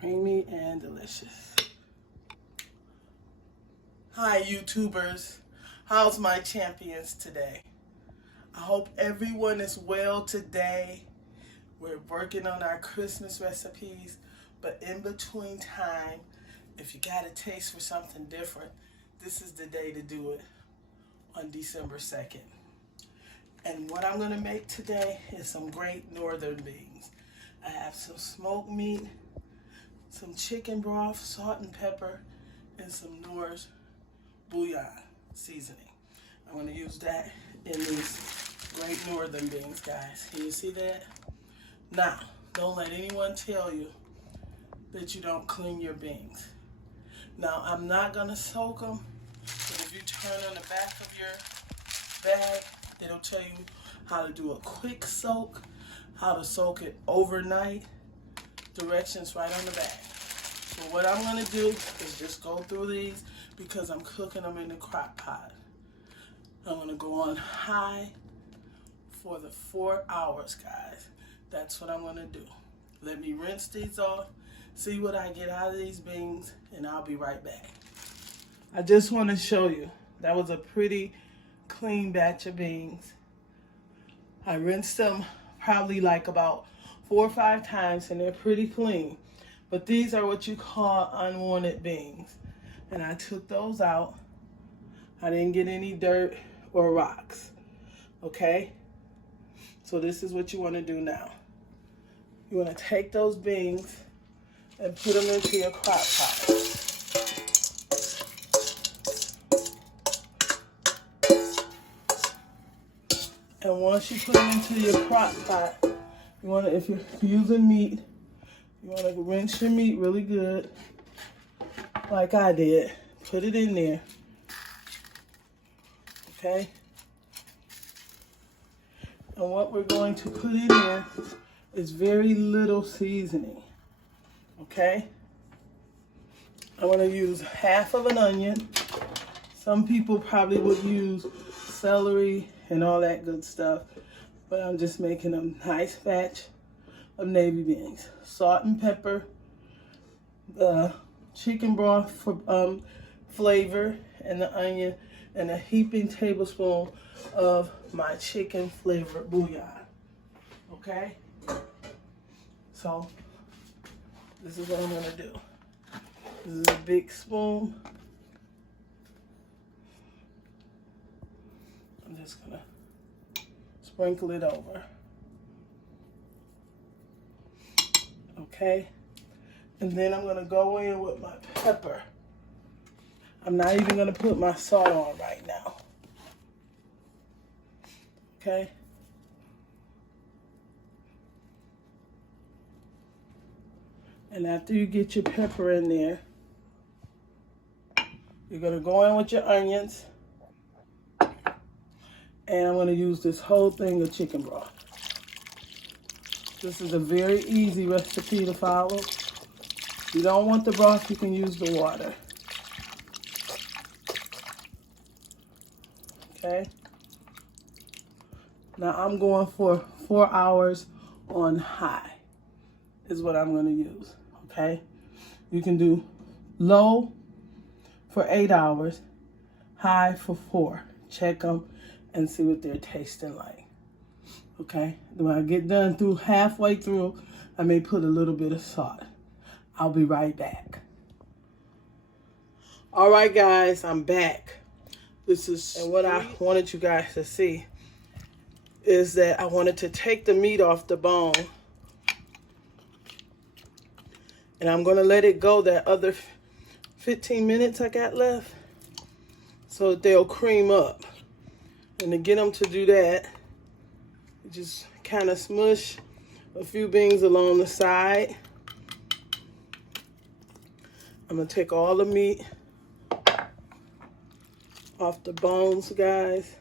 Creamy and delicious. Hi YouTubers, how's my champions today? I hope everyone is well today. We're working on our Christmas recipes, but in between time, if you got a taste for something different, this is the day to do it on December 2nd. And what I'm gonna make today is some great northern beans. I have some smoked meat, some chicken broth, salt and pepper, and some Nor's bullion seasoning. I'm going to use that in these great northern beans, guys. Can you see that? Now, don't let anyone tell you that you don't clean your beans. Now, I'm not going to soak them, but if you turn on the back of your bag, it'll tell you how to do a quick soak, how to soak it overnight. Directions right on the back. So what I'm going to do is just go through these because I'm cooking them in the crock pot. I'm going to go on high for the 4 hours, guys. That's what I'm going to do. Let me rinse these off, see what I get out of these beans, and I'll be right back. I just want to show you, that was a pretty clean batch of beans. I rinsed them probably like about 4 or 5 times, and they're pretty clean. But these are what you call unwanted beans. And I took those out. I didn't get any dirt or rocks. Okay? So this is what you want to do now. You want to take those beans and put them into your crock pot. And once you put them into your crock pot, you want to, if you're using meat, you want to rinse your meat really good, like I did. Put it in there, okay? And what we're going to put in there is very little seasoning, okay? I'm going to use half of an onion. Some people probably would use celery and all that good stuff, but I'm just making a nice batch of navy beans. Salt and pepper, chicken broth for flavor, and the onion, and a heaping tablespoon of my chicken flavored bouillon. Okay? So, this is what I'm gonna do. This is a big spoon. I'm just gonna sprinkle it over. Okay, and then I'm gonna go in with my pepper. I'm not even gonna put my salt on right now. Okay. And after you get your pepper in there, you're gonna go in with your onions. And I'm gonna use this whole thing of chicken broth. This is a very easy recipe to follow. If you don't want the broth, you can use the water. Okay? Now I'm going for 4 hours on high is what I'm gonna use, okay? You can do low for 8 hours, high for 4. Check them and see what they're tasting like. Okay, when I get done through halfway through, I may put a little bit of salt. I'll be right back. All right, guys, I'm back. And what I wanted you guys to see is that I wanted to take the meat off the bone, and I'm gonna let it go that other 15 minutes I got left, so that they'll cream up. And to get them to do that, just kind of smush a few beans along the side. I'm gonna take all the meat off the bones, guys.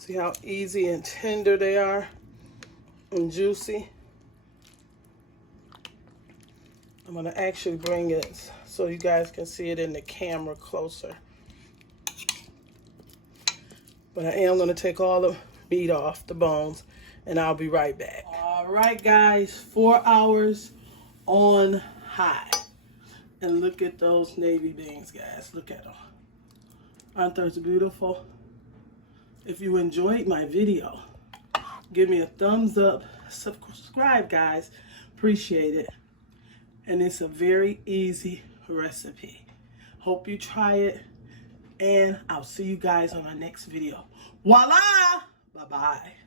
See how easy and tender they are and juicy. I'm gonna actually bring it so you guys can see it in the camera closer. But I am gonna take all the meat off the bones, and I'll be right back. All right, guys, 4 hours on high. And look at those navy beans, guys. Look at them. Aren't those beautiful? If you enjoyed my video, give me a thumbs up. Subscribe, guys. Appreciate it. And it's a very easy recipe. Hope you try it. And I'll see you guys on our next video. Voila! Bye-bye.